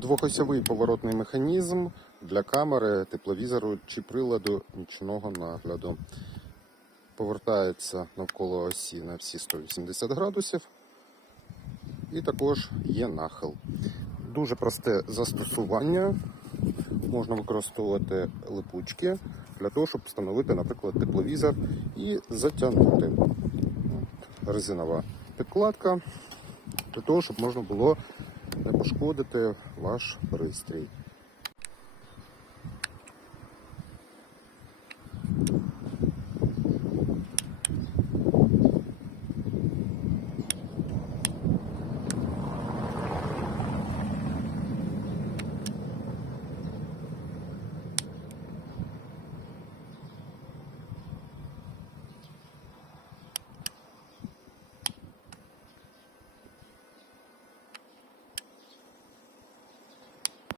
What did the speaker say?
Двохосьовий поворотний механізм для камери, тепловізору чи приладу нічного нагляду. Повертається навколо осі на всі 180 градусів. І також є нахил. Дуже просте застосування. Можна використовувати липучки для того, щоб встановити, наприклад, тепловізор і затягнути. Резинова підкладка для того, щоб можна було не пошкодити ваш пристрій.